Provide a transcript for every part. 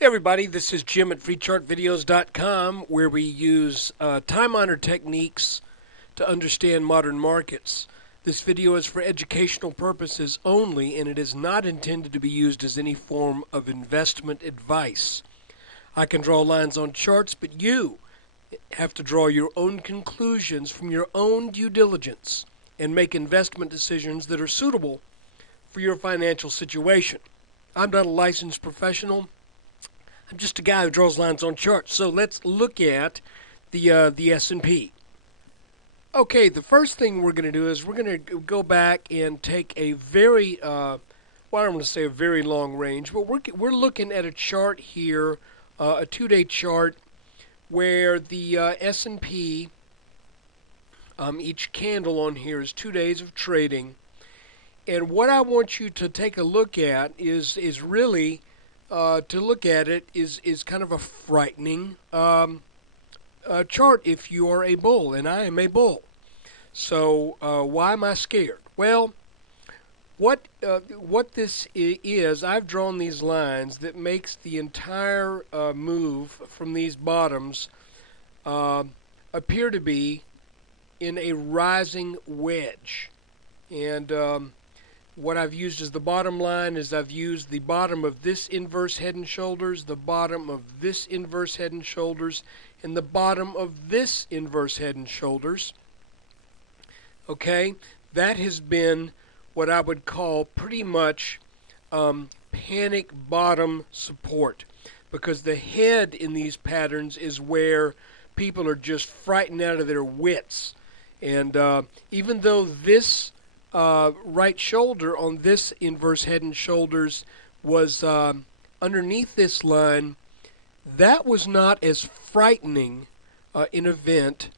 Hey everybody, this is Jim at FreeChartVideos.com, where we use time-honored techniques to understand modern markets. This video is for educational purposes only, and it is not intended to be used as any form of investment advice. I can draw lines on charts, but you have to draw your own conclusions from your own due diligence and make investment decisions that are suitable for your financial situation. I'm not a licensed professional. I'm just a guy who draws lines on charts. So let's look at the S&P. Okay, the first thing we're going to do is we're going to go back and take a very, well, I don't want to say a very long range, but we're looking at a chart here, a 2-day chart, where the S&P, each candle on here is 2 days of trading. And what I want you to take a look at is really... to look at it is kind of a frightening chart if you are a bull, and I am a bull. So why am I scared? Well, what this is, I've drawn these lines that makes the entire move from these bottoms appear to be in a rising wedge. And what I've used as the bottom line is I've used the bottom of this inverse head and shoulders, the bottom of this inverse head and shoulders, and the bottom of this inverse head and shoulders. Okay, that has been what I would call pretty much panic bottom support, because the head in these patterns is where people are just frightened out of their wits. And even though this right shoulder on this inverse head and shoulders was underneath this line, that was not as frightening an event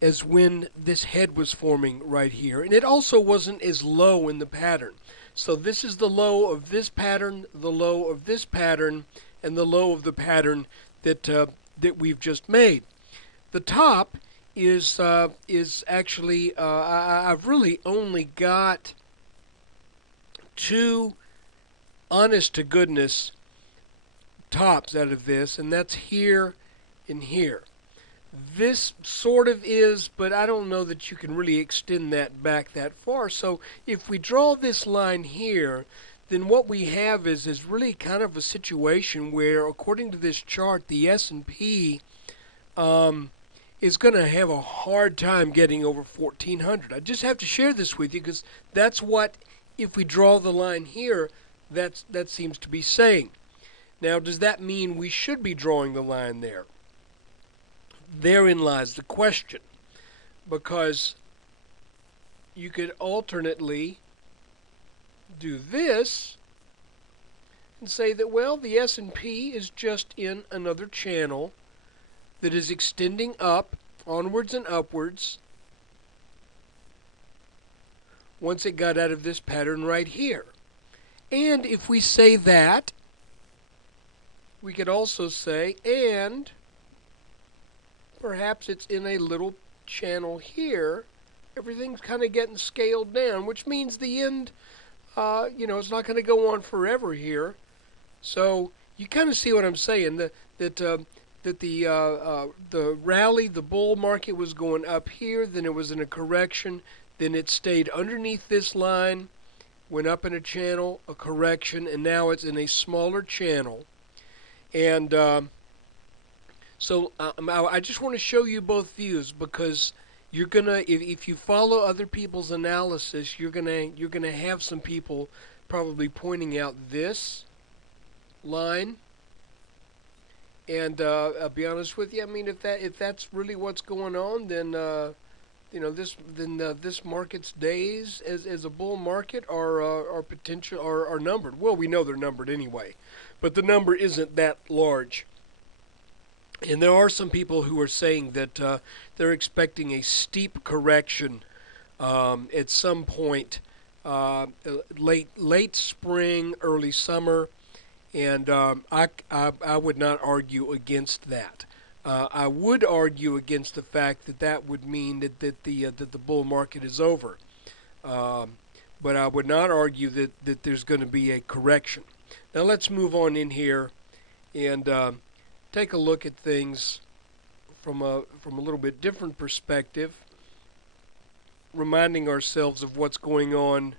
as when this head was forming right here. And it also wasn't as low in the pattern. So this is the low of this pattern, the low of this pattern, and the low of the pattern that we've just made. The top is actually I've really only got two honest to goodness tops out of this, and that's here and here. This sort of is, but I don't know that you can really extend that back that far. So if we draw this line here, then what we have is really kind of a situation where, according to this chart, the S&P is going to have a hard time getting over 1400. I just have to share this with you because that's what, if we draw the line here, that seems to be saying. Now, does that mean we should be drawing the line there? Therein lies the question, because you could alternately do this and say that, well, the S&P is just in another channel that is extending up, onwards and upwards, once it got out of this pattern right here. And if we say that, we could also say, and perhaps it's in a little channel here. Everything's kind of getting scaled down, which means the end, it's not going to go on forever here. So you kind of see what I'm saying, that the rally, the bull market was going up here, then it was in a correction, then it stayed underneath this line, went up in a channel, a correction, and now it's in a smaller channel. And so I just want to show you both views, because you're gonna, if you follow other people's analysis, you're gonna have some people probably pointing out this line. And I'll be honest with you. I mean, if that's really what's going on, then this market's days as a bull market are numbered. Well, we know they're numbered anyway, but the number isn't that large. And there are some people who are saying that they're expecting a steep correction at some point, late spring, early summer. And I would not argue against that. I would argue against the fact that would mean that the bull market is over. But I would not argue that there's going to be a correction. Now let's move on in here and take a look at things from a little bit different perspective, reminding ourselves of what's going on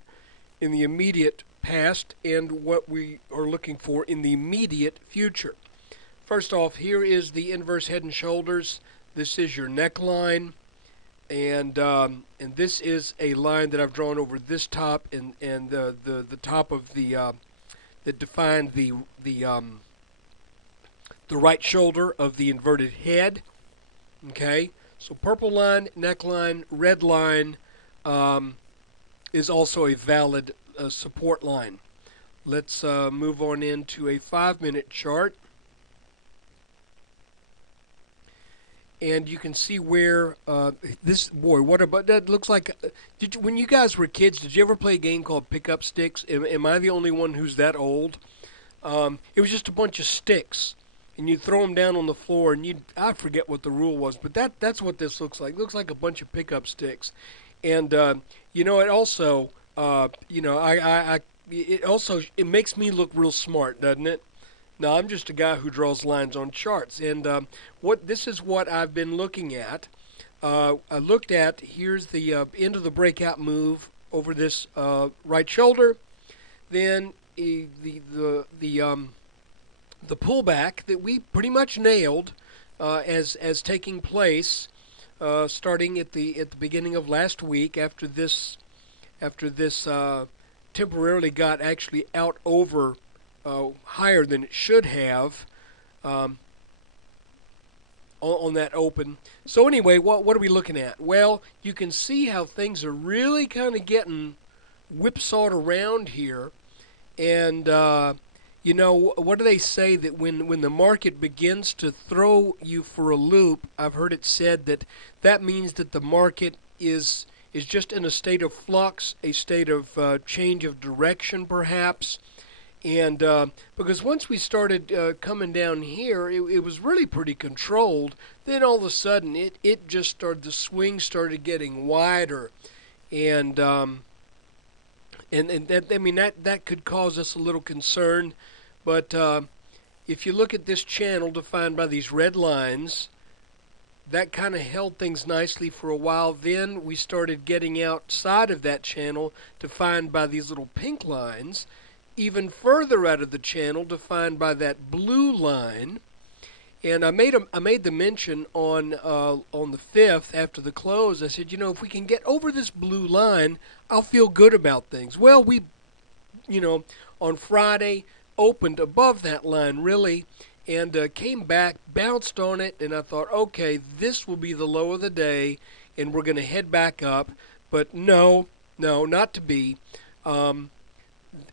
in the immediate past and what we are looking for in the immediate future. First off, here is the inverse head and shoulders. This is your neckline, and this is a line that I've drawn over this top and the top of the that defined the right shoulder of the inverted head. Okay, so purple line, neckline, red line is also a valid support line. Let's move on into a 5-minute chart. And you can see where what about that? Looks like when you guys were kids, did you ever play a game called Pick Up Sticks? Am I the only one who's that old? It was just a bunch of sticks, and you throw them down on the floor, and I forget what the rule was, but that's what this looks like. It looks like a bunch of pickup sticks, and it also it makes me look real smart, doesn't it? Now, I'm just a guy who draws lines on charts, and this is what I've been looking at. I looked at, here's the end of the breakout move over this right shoulder, then the pullback that we pretty much nailed as taking place starting at the beginning of last week after this temporarily got actually out over higher than it should have on that open. So anyway, what are we looking at? Well, you can see how things are really kind of getting whipsawed around here. And, what do they say that when the market begins to throw you for a loop, I've heard it said that means that the market is just in a state of flux, a state of change of direction perhaps. And because once we started coming down here, it was really pretty controlled. Then all of a sudden, it just started, the swing started getting wider, and that, I mean, that could cause us a little concern. But if you look at this channel defined by these red lines, that kind of held things nicely for a while. Then we started getting outside of that channel defined by these little pink lines, even further out of the channel defined by that blue line. And I made the mention on the 5th after the close. I said, if we can get over this blue line, I'll feel good about things. Well, we, on Friday opened above that line really, and came back, bounced on it, and I thought, okay, this will be the low of the day, and we're going to head back up. But no, not to be. The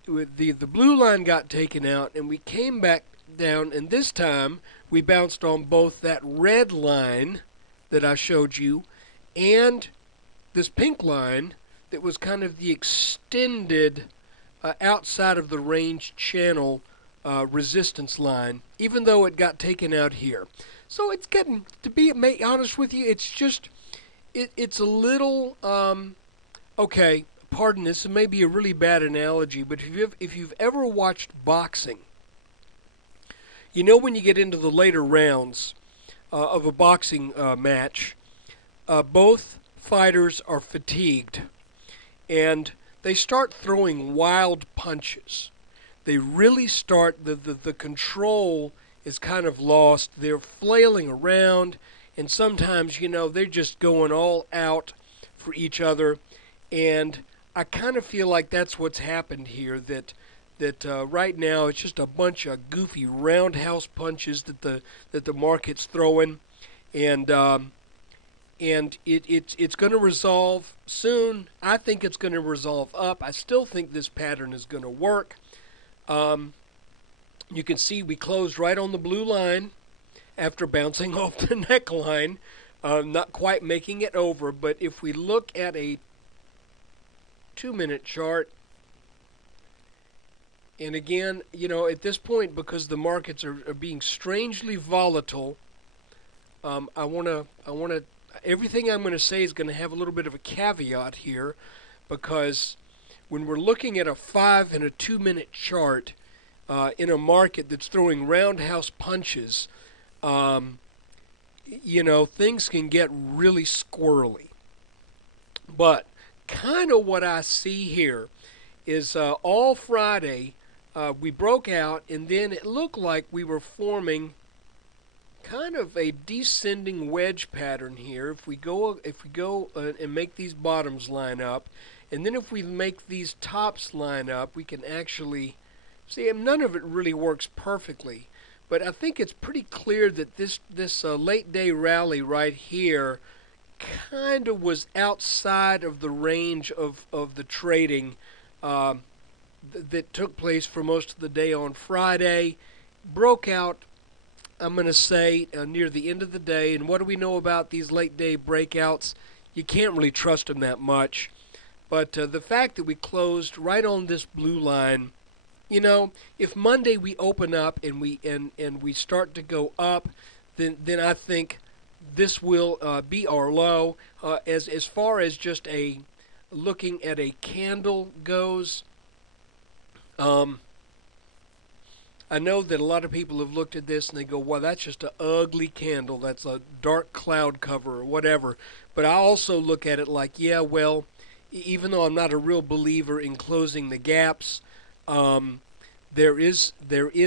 blue line got taken out, and we came back down, and this time we bounced on both that red line that I showed you and this pink line that was kind of the extended outside of the range channel resistance line, even though it got taken out here. So it's getting, to be honest with you, it's just, it's a little, okay, pardon this, it may be a really bad analogy, but if you've ever watched boxing, when you get into the later rounds of a boxing match, both fighters are fatigued, and they start throwing wild punches. They really start, the control is kind of lost. They're flailing around, and sometimes, they're just going all out for each other, and I kind of feel like that's what's happened here, that right now it's just a bunch of goofy roundhouse punches that the market's throwing, and it's going to resolve soon. I think it's going to resolve up. I still think this pattern is going to work. You can see we closed right on the blue line after bouncing off the neckline, not quite making it over. But if we look at a 2-minute chart, and again, at this point, because the markets are being strangely volatile, I want to everything I'm going to say is going to have a little bit of a caveat here, because when we're looking at a 5 and a 2-minute chart, in a market that's throwing roundhouse punches, things can get really squirrely. But kind of what I see here is all Friday we broke out, and then it looked like we were forming kind of a descending wedge pattern here. If we go and make these bottoms line up, and then if we make these tops line up, we can actually see. None of it really works perfectly, but I think it's pretty clear that this late day rally right here kind of was outside of the range of the trading that took place for most of the day on Friday. Broke out, I'm going to say, near the end of the day. And what do we know about these late day breakouts? You can't really trust them that much. But the fact that we closed right on this blue line, if Monday we open up and we start to go up, then I think this will be our low. As far as just looking at a candle goes, I know that a lot of people have looked at this and they go, well, that's just an ugly candle. That's a dark cloud cover or whatever. But I also look at it like, yeah, well, even though I'm not a real believer in closing the gaps, there is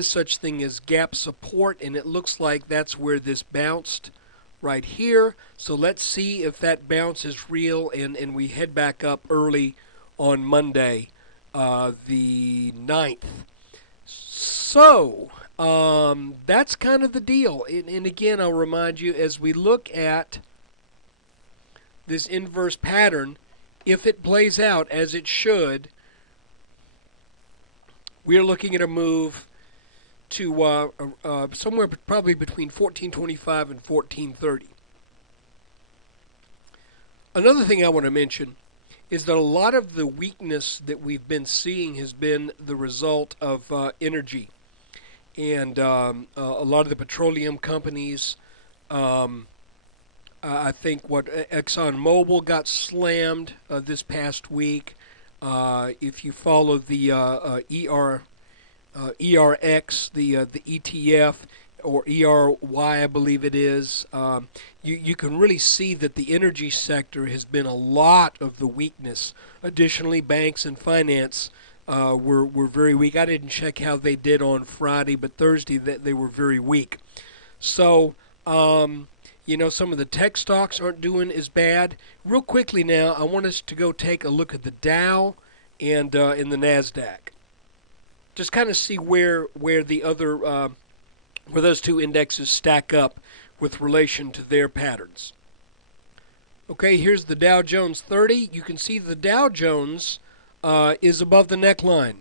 such thing as gap support, and it looks like that's where this bounced right here. So let's see if that bounce is real, and we head back up early on Monday, the 9th. So that's kind of the deal. And again, I'll remind you, as we look at this inverse pattern, if it plays out as it should, we're looking at a move to somewhere probably between 1425 and 1430. Another thing I want to mention is that a lot of the weakness that we've been seeing has been the result of energy. And a lot of the petroleum companies, I think ExxonMobil got slammed this past week. If you follow the ERX, the ETF, or ERY, I believe it is, you can really see that the energy sector has been a lot of the weakness. Additionally, banks and finance were very weak. I didn't check how they did on Friday, but Thursday they were very weak. So, some of the tech stocks aren't doing as bad. Real quickly now, I want us to go take a look at the Dow and in the Nasdaq. Just kind of see where the other where those two indexes stack up with relation to their patterns. Okay, here's the Dow Jones 30. You can see the Dow Jones is above the neckline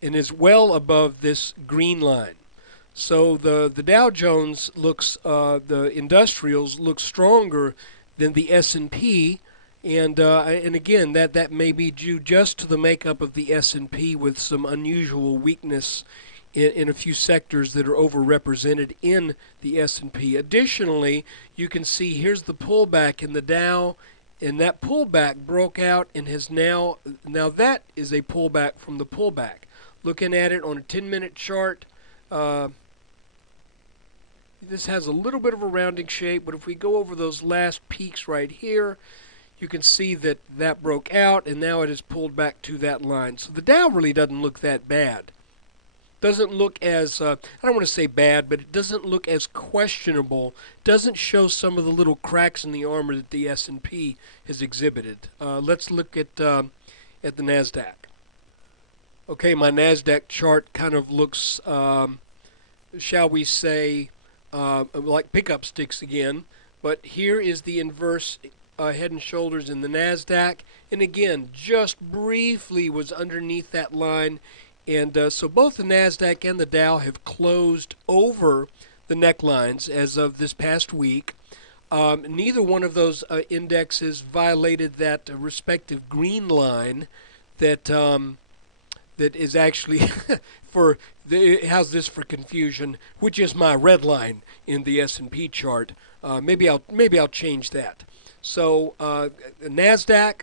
and is well above this green line. So the Dow Jones looks, the industrials look stronger than the S&P, and again that may be due just to the makeup of the S&P with some unusual weakness in a few sectors that are overrepresented in the S&P. Additionally, you can see here's the pullback in the Dow, and that pullback broke out and has now that is a pullback from the pullback. Looking at it on a 10-minute chart, this has a little bit of a rounding shape, but if we go over those last peaks right here, you can see that broke out, and now it is pulled back to that line. So the Dow really doesn't look that bad. Doesn't look as, I don't want to say bad, but it doesn't look as questionable. Doesn't show some of the little cracks in the armor that the S&P has exhibited. Let's look at the Nasdaq. Okay, my Nasdaq chart kind of looks, shall we say, like pickup sticks again. But here is the inverse head and shoulders in the Nasdaq, and again, just briefly was underneath that line. And so both the Nasdaq and the Dow have closed over the necklines as of this past week. Neither one of those indexes violated that respective green line that is actually how's this for confusion? Which is my red line in the S&P chart. Maybe I'll change that. So Nasdaq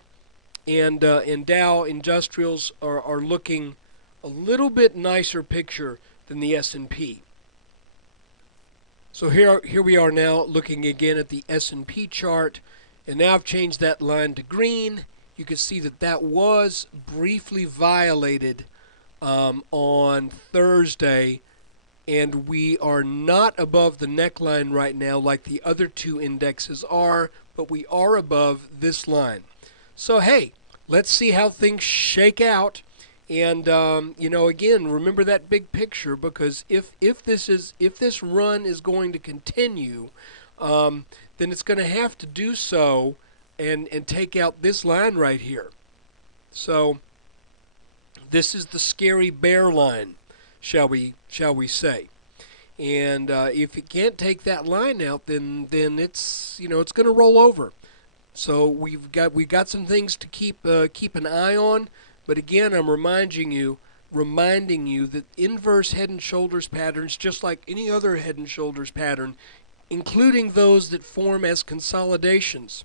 and Dow Industrials are looking a little bit nicer picture than the S&P. So here we are now looking again at the S&P chart, and now I've changed that line to green. You can see that that was briefly violated on Thursday, and we are not above the neckline right now like the other two indexes are, but we are above this line. So hey, let's see how things shake out. And again, remember that big picture, because if this run is going to continue, then it's going to have to do so and take out this line right here. So this is the scary bear line, shall we say? And if it can't take that line out, then it's it's going to roll over. So we've got some things to keep an eye on. But again, I'm reminding you that inverse head and shoulders patterns, just like any other head and shoulders pattern, including those that form as consolidations,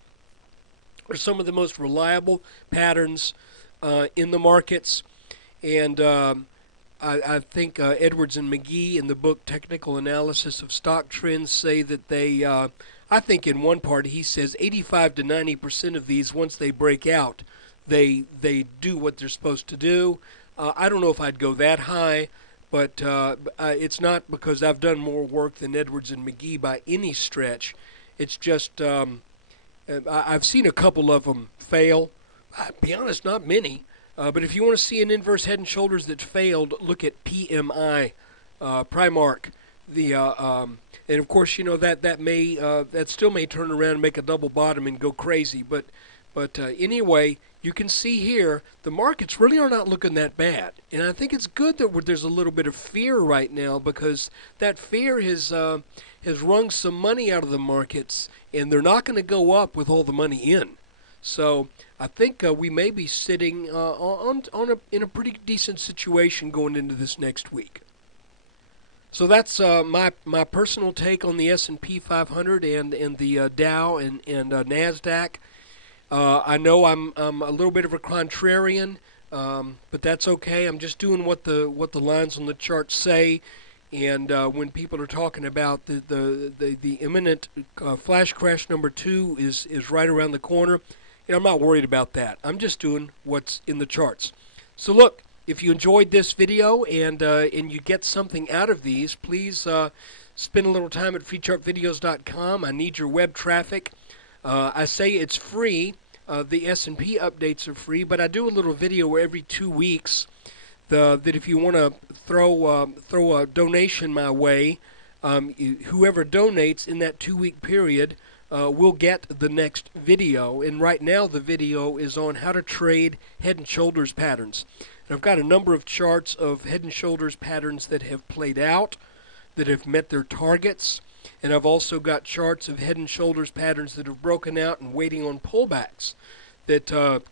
are some of the most reliable patterns in the markets. And I think Edwards and McGee in the book Technical Analysis of Stock Trends say that they, I think in one part he says 85 to 90% of these, once they break out, they do what they're supposed to do. I don't know if I'd go that high, but it's not because I've done more work than Edwards and McGee by any stretch. It's just I've seen a couple of them fail. I'll be honest, not many. But if you want to see an inverse head and shoulders that failed, look at PMI, Primark. And of course, that still may turn around and make a double bottom and go crazy. But anyway, you can see here the markets really are not looking that bad, and I think it's good that there's a little bit of fear right now, because that fear has wrung some money out of the markets, and they're not going to go up with all the money in. So I think we may be sitting in a pretty decent situation going into this next week. So that's my personal take on the S&P 500 and the Dow and Nasdaq. I know I'm a little bit of a contrarian, but that's okay. I'm just doing what the lines on the chart say. And when people are talking about the imminent flash crash number 2 is right around the corner, I'm not worried about that. I'm just doing what's in the charts. So look, if you enjoyed this video and you get something out of these, please spend a little time at freechartvideos.com. I need your web traffic. I say it's free. The S&P updates are free, but I do a little video every 2 weeks that if you want to throw a donation my way, whoever donates in that 2-week period will get the next video. And right now the video is on how to trade head and shoulders patterns. And I've got a number of charts of head and shoulders patterns that have played out, that have met their targets. And I've also got charts of head and shoulders patterns that have broken out and waiting on pullbacks that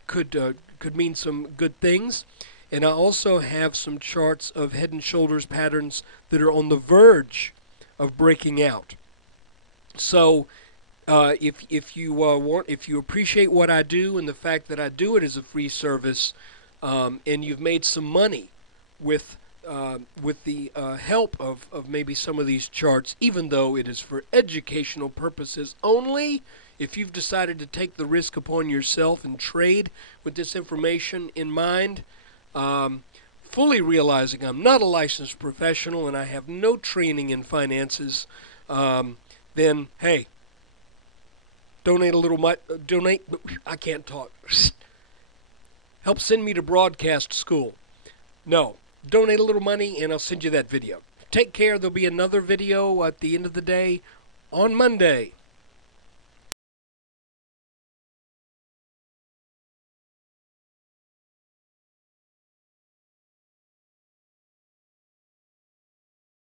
could mean some good things. And I also have some charts of head and shoulders patterns that are on the verge of breaking out. So if you appreciate what I do and the fact that I do it as a free service, and you've made some money with the help of maybe some of these charts, even though it is for educational purposes only, if you've decided to take the risk upon yourself and trade with this information in mind, fully realizing I'm not a licensed professional and I have no training in finances, then hey, donate a little donate. I can't talk. Help send me to broadcast school. No. Donate a little money and I'll send you that video. Take care. There'll be another video at the end of the day on Monday.